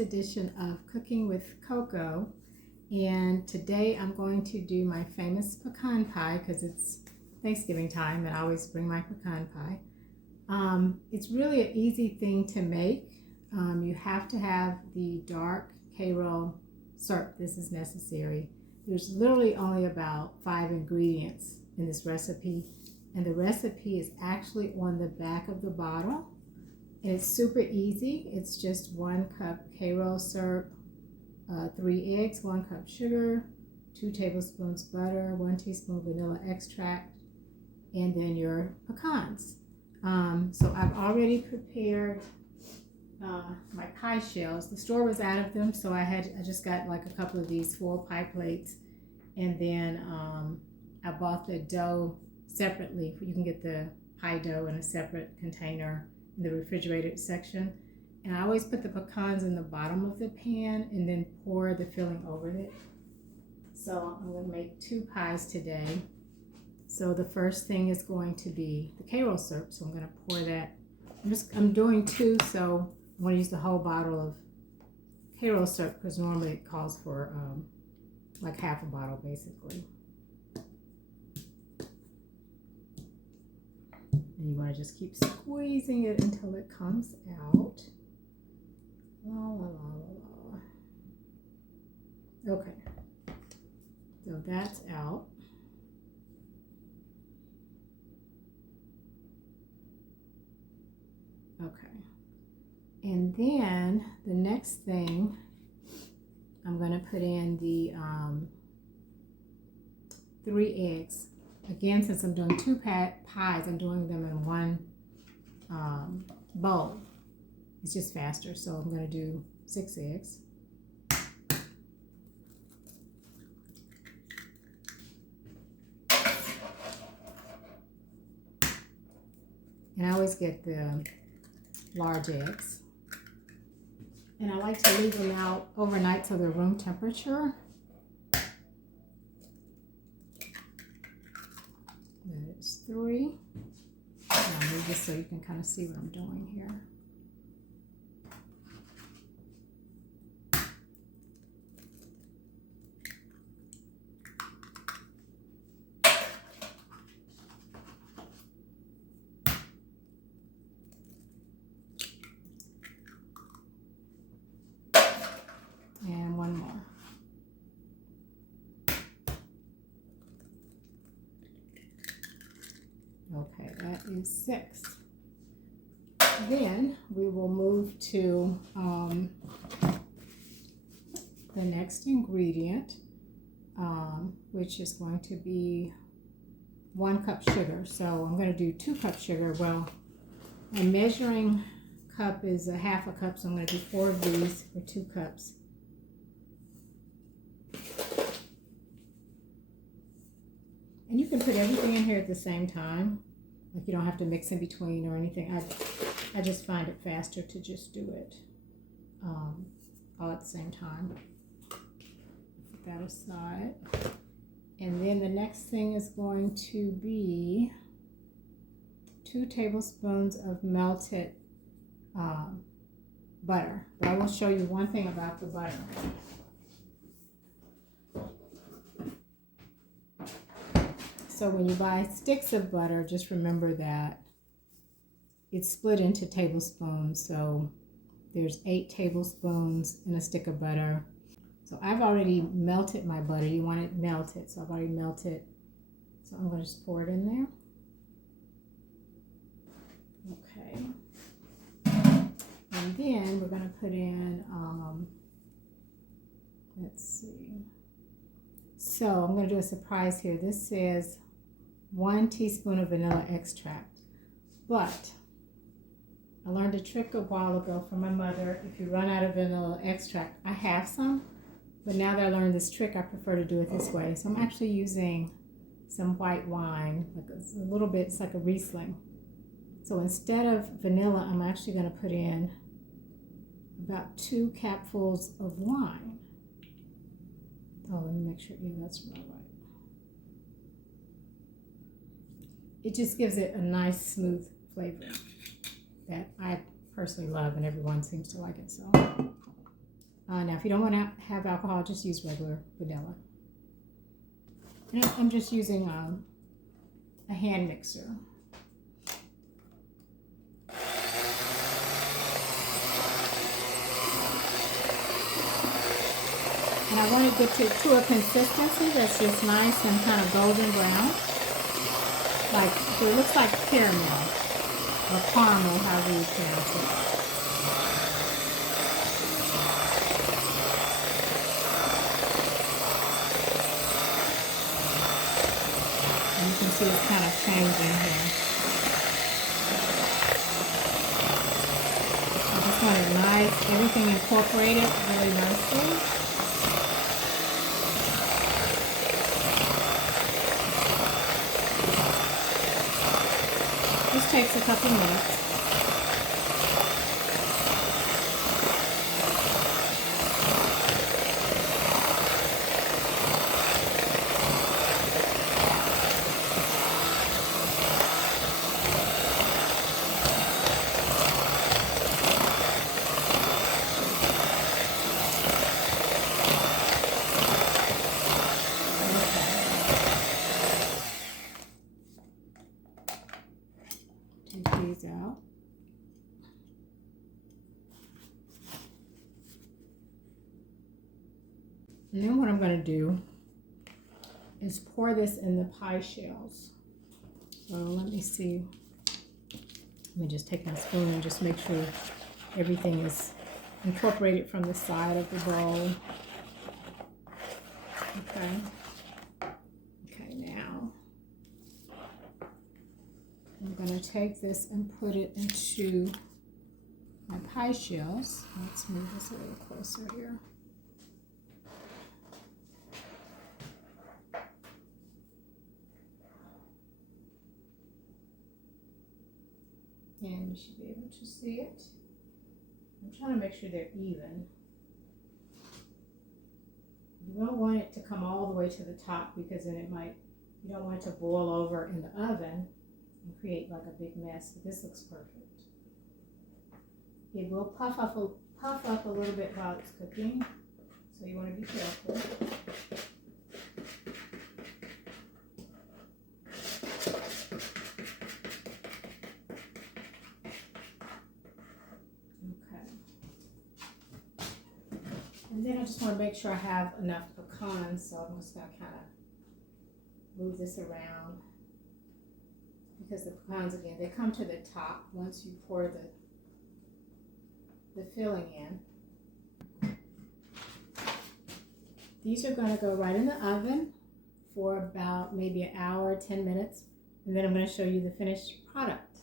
edition of Cooking with Coco, and today I'm going to do my famous pecan pie because it's Thanksgiving time and I always bring my pecan pie. It's really an easy thing to make. You have to have the dark Karo syrup. This is necessary. There's literally only about 5 ingredients in this recipe, and the recipe is actually on the back of the bottle. And it's super easy. It's just 1 cup Karo syrup, 3 eggs, 1 cup sugar, 2 tablespoons butter, 1 teaspoon vanilla extract, and then your pecans. So I've already prepared my pie shells. The store was out of them, so I just got like a couple of these foil pie plates, and then I bought the dough separately. You can get the pie dough in a separate container in the refrigerated section, and I always put the pecans in the bottom of the pan and then pour the filling over it. So I'm going to make 2 pies today. So the first thing is going to be the Karo syrup, so I'm going to pour that. I'm doing 2, so I'm going to use the whole bottle of Karo syrup because normally it calls for like half a bottle basically. And you want to just keep squeezing it until it comes out. La, la, la, la, la. Okay, so that's out. Okay, and then the next thing, I'm going to put in the 3 eggs. Again, since I'm doing 2 pies, I'm doing them in 1 bowl. It's just faster, so I'm going to do 6 eggs. And I always get the large eggs. And I like to leave them out overnight so they're room temperature. There's 3. I'll move this so you can kind of see what I'm doing here. And 1 more. Okay, that is 6. Then we will move to the next ingredient, which is going to be 1 cup sugar. So I'm going to do 2 cups sugar. Well, my measuring cup is a half a cup, so I'm going to do 4 of these for 2 cups. And you can put everything in here at the same time. Like you don't have to mix in between or anything. I just find it faster to just do it all at the same time. Put that aside. And then the next thing is going to be 2 tablespoons of melted butter. But I will show you one thing about the butter. So when you buy sticks of butter, just remember that it's split into tablespoons. So there's 8 tablespoons in a stick of butter. So I've already melted my butter. You want it melted, so I've already melted. So I'm going to just pour it in there. Okay. And then we're going to put in, let's see. So I'm going to do a surprise here. This says 1 teaspoon of vanilla extract, but I learned a trick a while ago from my mother. If you run out of vanilla extract, I have some, but now that I learned this trick, I prefer to do it this way. So I'm actually using some white wine, like a little bit, it's like a Riesling. So instead of vanilla, I'm actually going to put in about 2 capfuls of wine. Oh, let me make sure, yeah, that's right. It just gives it a nice, smooth flavor that I personally love, and everyone seems to like it. So Now, if you don't want to have alcohol, just use regular vanilla. And I'm just using a hand mixer. And I want to get to a consistency that's just nice and kind of golden brown. Like, so it looks like caramel or caramel, however you pronounce it. And you can see it's kind of changing here. I just want it nice, everything incorporated really nicely. This takes a couple minutes. Take these out. And then what I'm going to do is pour this in the pie shells. So let me see. Let me just take my spoon and just make sure everything is incorporated from the side of the bowl. Okay. Okay, now I'm going to take this and put it into my pie shells. Let's move this a little closer here. And you should be able to see it. I'm trying to make sure they're even. You don't want it to come all the way to the top because then it might, you don't want it to boil over in the oven and create like a big mess, but this looks perfect. It will puff up a little bit while it's cooking, so you want to be careful. And then I just want to make sure I have enough pecans, so I'm just going to kind of move this around. Because the pecans, again, they come to the top once you pour the filling in. These are going to go right in the oven for about maybe an hour, 10 minutes. And then I'm going to show you the finished product.